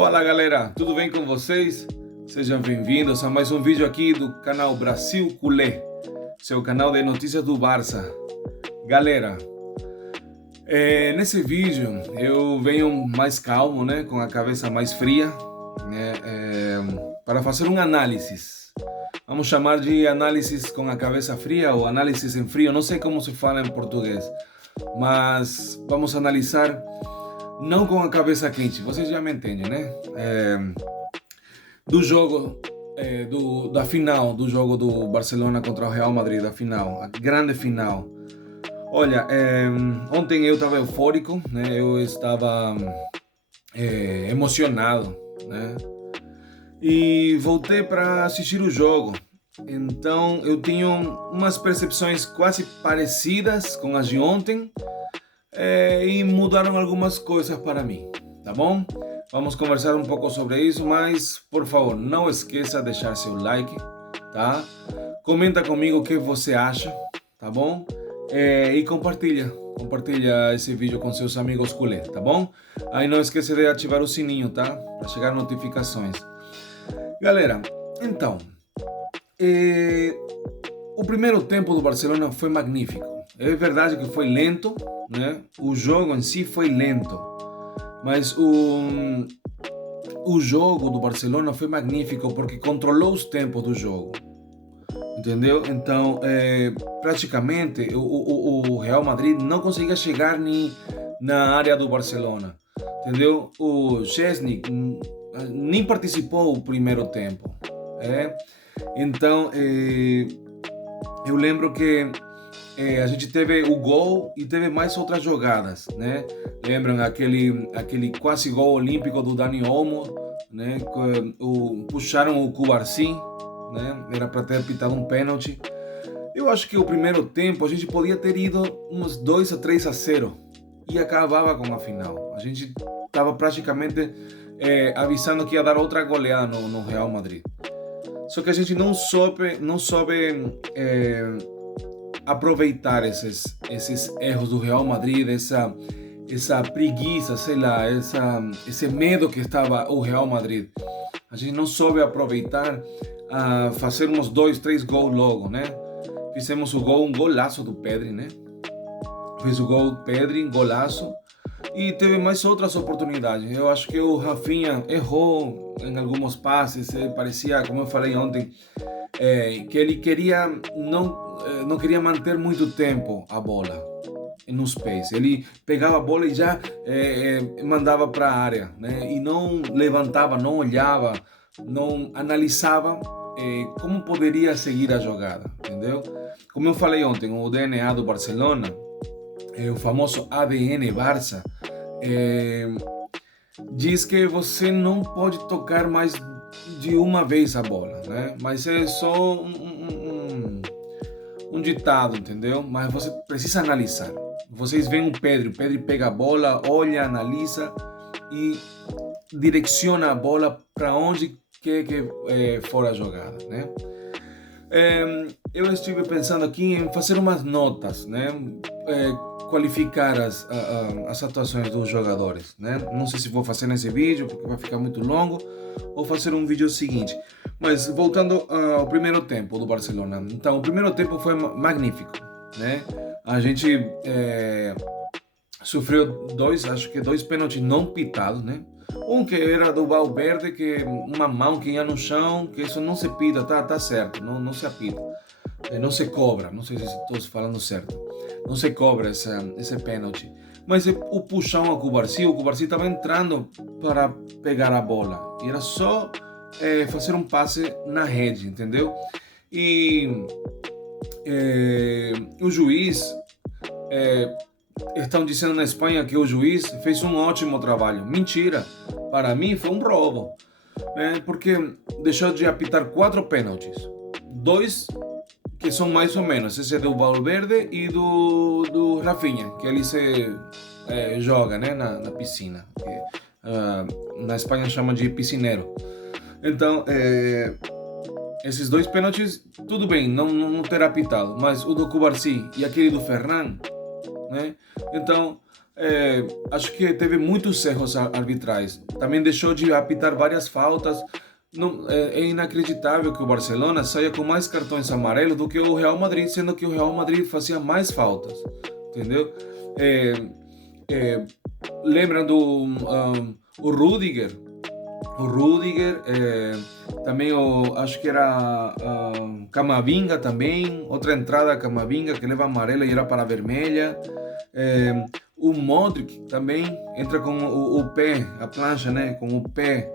Fala galera, tudo bem com vocês? Sejam bem-vindos a mais um vídeo aqui do canal Brasil Culé, seu canal de notícias do Barça. Galera, nesse vídeo eu venho mais calmo, né, com a cabeça mais fria, né, para fazer um análise. Vamos chamar de análise com a cabeça fria ou análise em frio, não sei como se fala em português, mas vamos analisar não com a cabeça quente, vocês já me entendem, né? Do jogo, da final do jogo do Barcelona contra o Real Madrid, da final, a grande final. Olha, ontem eu estava eufórico, né? Eu estava emocionado, né? E voltei para assistir o jogo. Então eu tinha umas percepções quase parecidas com as de ontem. E mudaram algumas coisas para mim, tá bom? Vamos conversar um pouco sobre isso, mas por favor, não esqueça de deixar seu like, tá? Comenta comigo o que você acha, tá bom? E compartilha esse vídeo com seus amigos culé, tá bom? Aí não esqueça de ativar o sininho, tá? Para chegar notificações. Galera, então, o primeiro tempo do Barcelona foi magnífico. É verdade que foi lento, né? O jogo em si foi lento, mas o jogo do Barcelona foi magnífico porque controlou os tempos do jogo, entendeu? Então, praticamente o Real Madrid não conseguia chegar nem na área do Barcelona, entendeu? O Szczęsny nem participou do primeiro tempo, Então, eu lembro que a gente teve o gol e teve mais outras jogadas, né? Lembram aquele quase gol olímpico do Dani Olmo, né? Puxaram o Cubarsí, né? Era para ter pitado um pênalti. Eu acho que o primeiro tempo a gente podia ter ido uns 2-3-0 e acabava com a final. A gente estava praticamente avisando que ia dar outra goleada no Real Madrid. Só que a gente não soube aproveitar esses erros do Real Madrid, essa preguiça, sei lá, esse medo que estava o Real Madrid. A gente não soube aproveitar a fazer uns 2-3 gols logo, né? Fizemos o gol, um golaço do Pedri, né? Fez o gol Pedri, golaço. E teve mais outras oportunidades. Eu acho que o Rafinha errou em alguns passes. Parecia, como eu falei ontem, que ele não queria manter muito tempo a bola nos pés. Ele pegava a bola e já mandava para a área, né? E não levantava, não olhava, não analisava como poderia seguir a jogada, entendeu? Como eu falei ontem, o DNA do Barcelona, o famoso ADN Barça, diz que você não pode tocar mais de uma vez a bola, né? Mas é só um ditado, entendeu? Mas você precisa analisar. Vocês veem o Pedri pega a bola, olha, analisa e direciona a bola para onde quer que for a jogada, né? Eu estive pensando aqui em fazer umas notas, né? Qualificar as atuações dos jogadores, né? Não sei se vou fazer nesse vídeo porque vai ficar muito longo ou fazer um vídeo seguinte. Mas voltando ao primeiro tempo do Barcelona. Então, o primeiro tempo foi magnífico, né? A gente sofreu acho que dois pênaltis não pitados, né? Um que era do Valverde, que uma mão que ia no chão, que isso não se pita, tá certo, não se apita. Não se cobra, não sei se estou falando certo. Não se cobra esse pênalti. Mas o puxão ao Cubarsí, o Cubarsí estava entrando para pegar a bola. E era só fazer um passe na rede, entendeu? E o juiz, estão dizendo na Espanha que o juiz fez um ótimo trabalho. Mentira, para mim foi um roubo, né? Porque deixou de apitar 4 pênaltis. 2 que são mais ou menos, esse é do Valverde e do Rafinha, que ele se joga, né, na piscina, que na Espanha chama de piscineiro. Então, esses 2 pênaltis, tudo bem, não terá apitado, mas o do Cubarsí e aquele do Ferran, né? Então, acho que teve muitos erros arbitrais. Também deixou de apitar várias faltas. Não, é inacreditável que o Barcelona saia com mais cartões amarelos do que o Real Madrid, sendo que o Real Madrid fazia mais faltas, entendeu? É, é, lembram do o Rüdiger? O Rüdiger, também acho que era Camavinga também, outra entrada Camavinga que leva amarela e era para vermelha. O Modric também entra com o pé, a plancha, né? Com o pé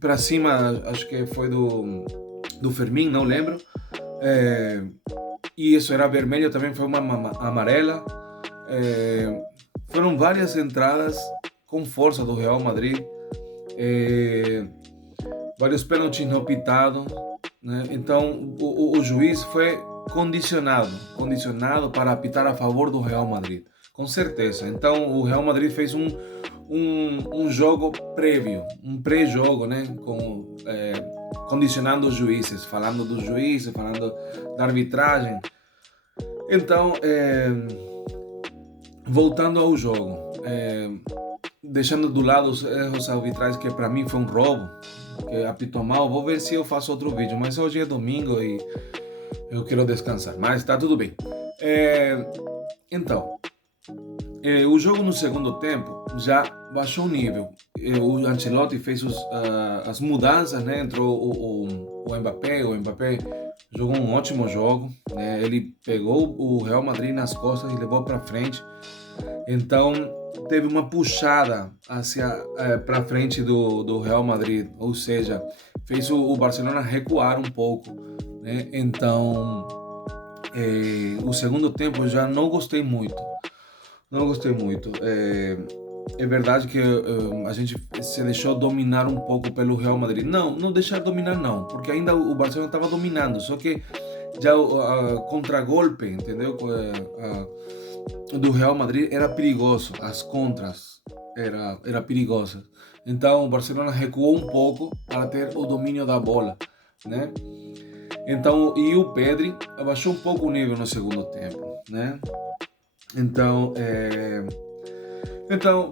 para cima, acho que foi do Fermin, não lembro. É, e isso era vermelho, também foi uma amarela. É, foram várias entradas com força do Real Madrid. É, vários pênaltis não pitados, né? Então o juiz foi condicionado para apitar a favor do Real Madrid, com certeza. Então o Real Madrid fez um jogo prévio, um pré-jogo, né? Condicionando os juízes, falando dos juízes, falando da arbitragem. Então, voltando ao jogo, deixando do lado os erros arbitrais, que para mim foi um roubo, que apitou mal. Vou ver se eu faço outro vídeo, mas hoje é domingo e eu quero descansar, mas tá tudo bem. Então, o jogo no segundo tempo já baixou o nível. O Ancelotti fez as mudanças, né? Entrou o Mbappé. O Mbappé jogou um ótimo jogo, né? Ele pegou o Real Madrid nas costas e levou para frente. Então teve uma puxada para frente do Real Madrid, ou seja, fez o Barcelona recuar um pouco, né? Então o segundo tempo eu já não gostei muito. Não gostei muito. É verdade que a gente se deixou dominar um pouco pelo Real Madrid. Não deixar dominar não, porque ainda o Barcelona estava dominando, só que já o contragolpe, entendeu? Do Real Madrid era perigoso, as contras era perigosa. Então o Barcelona recuou um pouco para ter o domínio da bola, né? Então, e o Pedri abaixou um pouco o nível no segundo tempo, né? Então,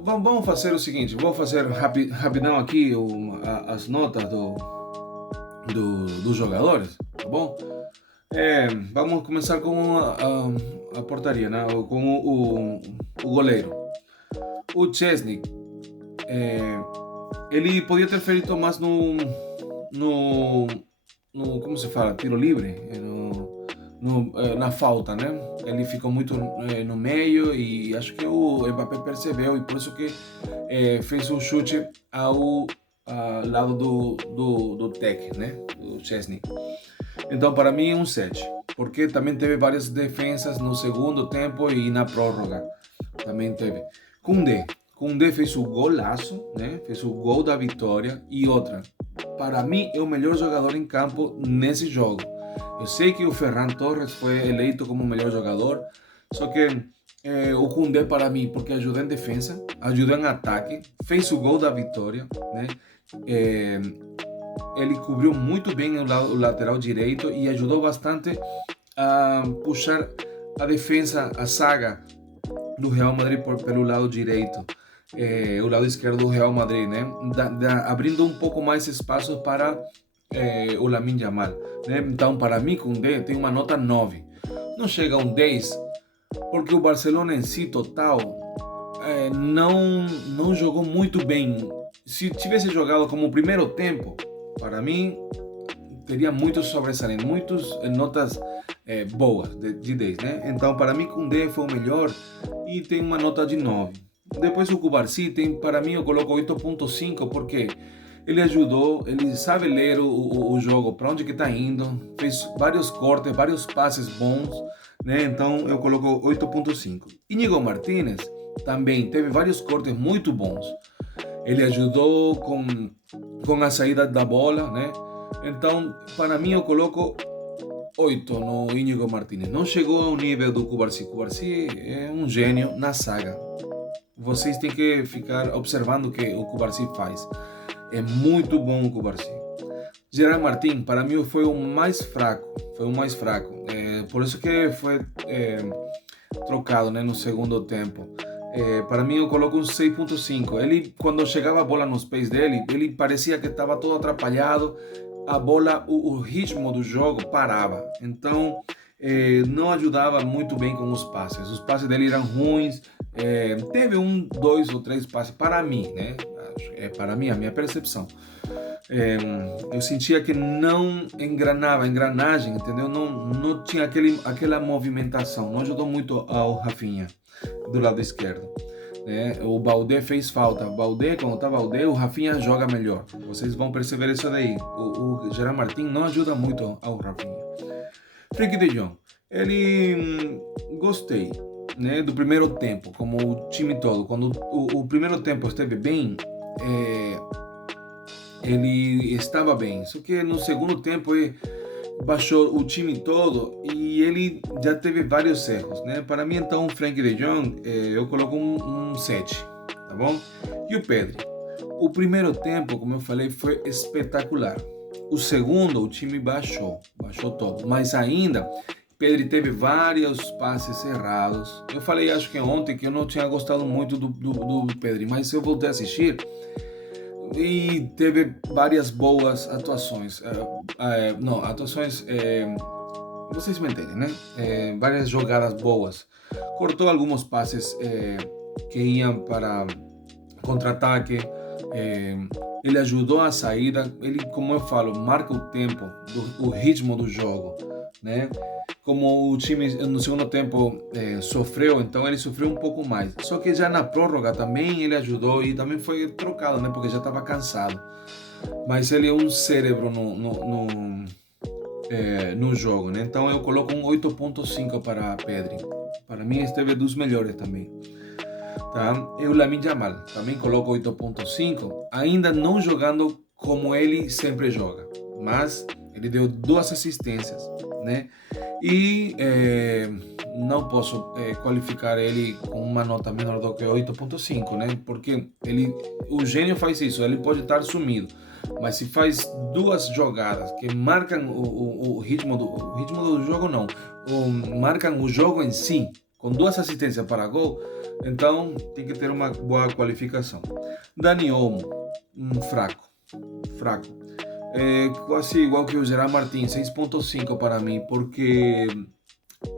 vamos fazer o seguinte, vou fazer rapidão aqui as notas dos jogadores, tá bom? Vamos começar com a portaria, né? Com o goleiro. O Szczęsny, ele podia ter feito mais no como se fala, tiro livre, na falta, né? Ele ficou muito no meio e acho que o Mbappé percebeu e por isso que fez um chute ao lado do Tec, né? Do Szczęsny. Então para mim é um 7, porque também teve várias defesas no segundo tempo e na prórroga também teve. Koundé fez o golaço, né? Fez o gol da vitória e outra. Para mim é o melhor jogador em campo nesse jogo. Eu sei que o Ferran Torres foi eleito como o melhor jogador, só que o Koundé para mim, porque ajudou em defesa, ajudou em ataque, fez o gol da vitória, né? Ele cobriu muito bem o lateral direito e ajudou bastante a puxar a defesa, a zaga do Real Madrid pelo lado direito. O lado esquerdo do Real Madrid, né? Abrindo um pouco mais espaço para o Lamine Yamal, né? Então, para mim, Koundé tem uma nota 9. Não chega a um 10, porque o Barcelona em si, total, não jogou muito bem. Se tivesse jogado como o primeiro tempo, para mim, teria muitos sobressalentes, muitas notas boas de 10, né? Então, para mim, Koundé foi o melhor e tem uma nota de 9. Depois o Cubarsí para mim eu coloco 8.5 porque ele ajudou, ele sabe ler o jogo, para onde que está indo, fez vários cortes, vários passes bons, né? Então eu coloco 8.5. Íñigo Martínez também teve vários cortes muito bons. Ele ajudou com a saída da bola, né? Então para mim eu coloco 8 no Íñigo Martínez. Não chegou ao nível do Cubarsí. Cubarsí é um gênio na saga. Vocês têm que ficar observando o que o Cubarsí faz. É muito bom o Cubarsí. Gerard Martín, para mim, foi o mais fraco. Por isso que foi trocado, né, no segundo tempo. Para mim eu coloco um 6.5. Ele, quando chegava a bola nos pés dele, ele parecia que estava todo atrapalhado. A bola, o ritmo do jogo parava. Então, não ajudava muito bem com os passes. Os passes dele eram ruins. Teve um, dois ou três passes para mim, né? Para mim, a minha percepção. Eu sentia que não engranava, a engranagem, entendeu? Não tinha aquela movimentação. Não ajudou muito ao Rafinha do lado esquerdo. O Baldé fez falta. O Baldé, quando está Baldé, o Rafinha joga melhor. Vocês vão perceber isso daí. O Gerard Martin não ajuda muito ao Rafinha. Frenkie de Jong, ele gostei, né, do primeiro tempo, como o time todo. Quando o primeiro tempo esteve bem, ele estava bem. Só que no segundo tempo baixou o time todo e ele já teve vários erros, né? Para mim, então, o Frenkie de Jong, eu coloco um 7, tá bom? E o Pedri? O primeiro tempo, como eu falei, foi espetacular. O segundo, o time baixou todo. Mas ainda, Pedri teve vários passes errados. Eu falei, acho que ontem, que eu não tinha gostado muito do Pedri, mas eu voltei a assistir e teve várias boas atuações. Vocês me entendem, né? Várias jogadas boas. Cortou alguns passes que iam para contra-ataque. Ele ajudou a saída. Ele, como eu falo, marca o tempo, o ritmo do jogo, né? Como o time no segundo tempo sofreu, então ele sofreu um pouco mais. Só que já na prórroga também ele ajudou e também foi trocado, né? Porque já estava cansado. Mas ele é um cérebro no jogo, né? Então eu coloco um 8.5 para Pedri. Para mim esteve dos melhores também. Tá? E o Lamine Yamal também coloco 8.5, ainda não jogando como ele sempre joga, mas ele deu 2 assistências, né? E não posso qualificar ele com uma nota menor do que 8.5, né? Porque o gênio faz isso, ele pode estar sumido, mas se faz 2 jogadas que marcam o ritmo do jogo, não, marcam o jogo em si, com 2 assistências para gol, então tem que ter uma boa qualificação. Dani Olmo, fraco. Quase igual que o Gerard Martin, 6.5 para mim, porque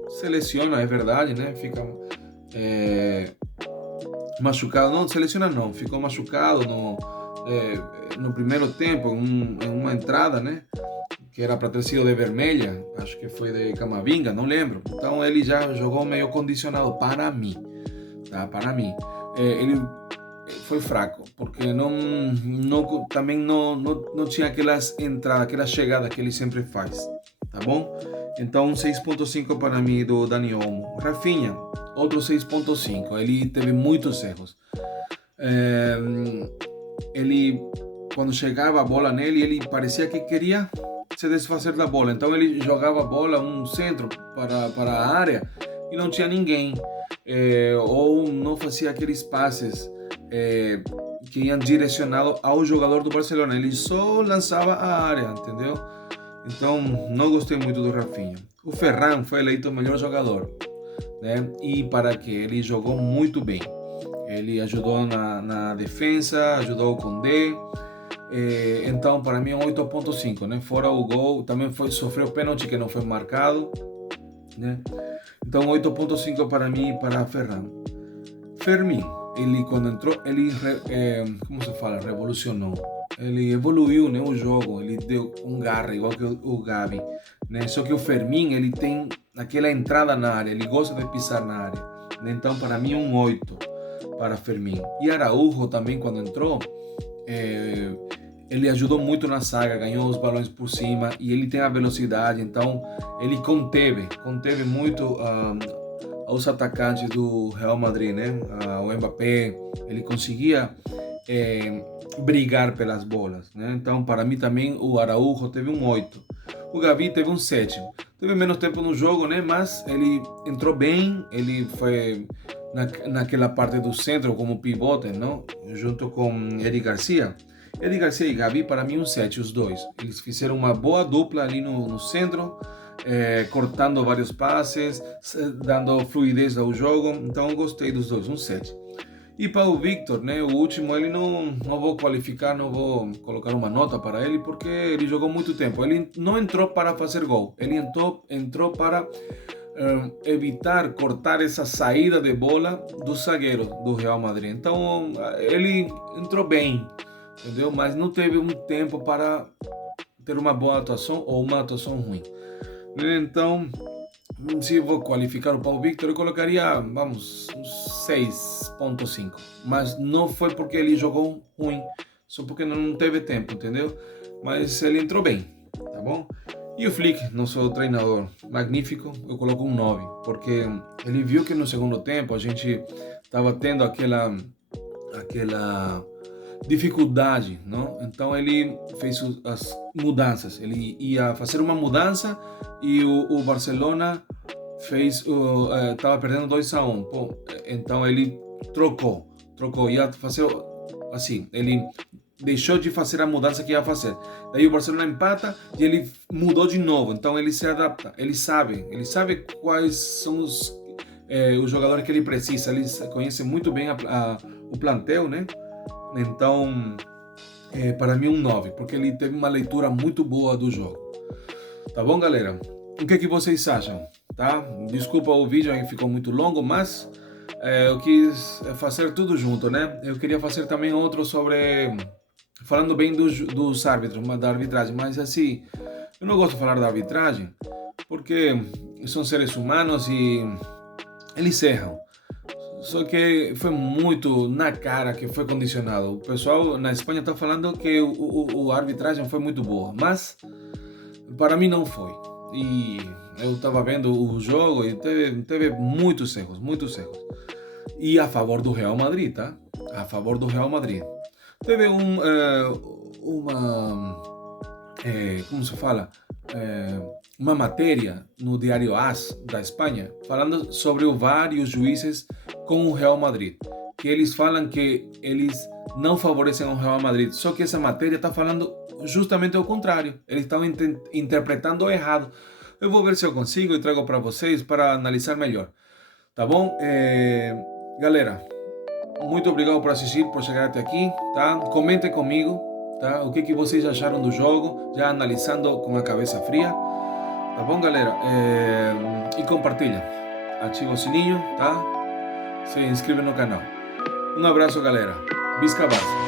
se lesiona, é verdade, né? Fica machucado, não, se lesiona não, ficou machucado no primeiro tempo, em uma entrada, né? Que era para ter sido de vermelha, acho que foi de Camavinga, não lembro. Então ele já jogou meio condicionado para mim, tá? Para mim. Ele foi fraco, porque também não tinha aquelas entradas, aquelas chegadas que ele sempre faz, tá bom? Então 6.5 para mim do Dani Olmo. Rafinha, outro 6.5, ele teve muitos erros. Ele, quando chegava a bola nele, ele parecia que queria se desfazer da bola, então ele jogava a bola, um centro para a área e não tinha ninguém, ou não fazia aqueles passes que iam direcionados ao jogador do Barcelona, ele só lançava a área, entendeu? Então não gostei muito do Rafinha. O Ferran foi eleito o melhor jogador, né? E para que ele jogou muito bem, ele ajudou na defesa, ajudou o Condé. Então para mim é um 8.5, né? Fora o gol, também sofreu pênalti que não foi marcado, né? Então 8.5 para mim e para Ferran. Fermin, ele quando entrou, ele como se fala, revolucionou. Ele evoluiu, né, o jogo, ele deu um garra igual que o Gavi, né? Só que o Fermin, ele tem aquela entrada na área, ele gosta de pisar na área, né? Então para mim um 8 para Fermin. E Araújo também quando entrou, ele ajudou muito na saga, ganhou os balões por cima e ele tem a velocidade, então ele conteve muito os atacantes do Real Madrid, né? O Mbappé, ele conseguia brigar pelas bolas, né? Então para mim também o Araújo teve um 8, o Gavi teve um 7, teve menos tempo no jogo, né? Mas ele entrou bem, ele foi naquela parte do centro como pivote, não? Junto com Eric Garcia e Gavi, para mim um 7, os dois. Eles fizeram uma boa dupla ali no centro, cortando vários passes, dando fluidez ao jogo. Então eu gostei dos dois, um 7. E para o Victor, né, o último, ele não vou qualificar, não vou colocar uma nota para ele, porque ele jogou muito tempo. Ele não entrou para fazer gol, ele entrou para evitar cortar essa saída de bola do zagueiro do Real Madrid. Então ele entrou bem, entendeu? Mas não teve um tempo para ter uma boa atuação ou uma atuação ruim. Então, se eu vou qualificar o Paulo Victor, eu colocaria, vamos, uns 6.5. Mas não foi porque ele jogou ruim, só porque não teve tempo, entendeu? Mas ele entrou bem, tá bom? E o Flick, nosso treinador magnífico, eu coloco um 9, porque ele viu que no segundo tempo a gente estava tendo aquela dificuldade, não? Então ele fez as mudanças. Ele ia fazer uma mudança e o Barcelona estava perdendo 2-1. Pô, então ele trocou, ia fazer assim. Ele deixou de fazer a mudança que ia fazer. Daí o Barcelona empata e ele mudou de novo. Então ele se adapta. Ele sabe quais são os jogadores que ele precisa. Ele conhece muito bem o plantel, né? Então, para mim, um 9, porque ele teve uma leitura muito boa do jogo. Tá bom, galera? O que vocês acham? Tá? Desculpa o vídeo, aí ficou muito longo, mas eu quis fazer tudo junto, né? Eu queria fazer também outro falando bem dos árbitros, da arbitragem, mas assim, eu não gosto de falar da arbitragem, porque são seres humanos e eles erram. Só que foi muito na cara que foi condicionado. O pessoal na Espanha está falando que a arbitragem foi muito boa, mas para mim não foi. E eu estava vendo o jogo e teve muitos erros, muitos erros. E a favor do Real Madrid, tá? A favor do Real Madrid. Teve como se fala? Uma matéria no Diário AS da Espanha falando sobre o VAR e os juízes com o Real Madrid, que eles falam que eles não favorecem o Real Madrid, só que essa matéria está falando justamente o contrário, eles estão interpretando errado. Eu vou ver se eu consigo e trago para vocês para analisar melhor, tá bom? Galera, muito obrigado por assistir, por chegar até aqui, tá? Comentem comigo, tá? O que vocês acharam do jogo, já analisando com a cabeça fria. Tá bom, galera? E compartilha. Ativa o sininho, tá? Se inscreve no canal. Um abraço, galera. Visca Barça.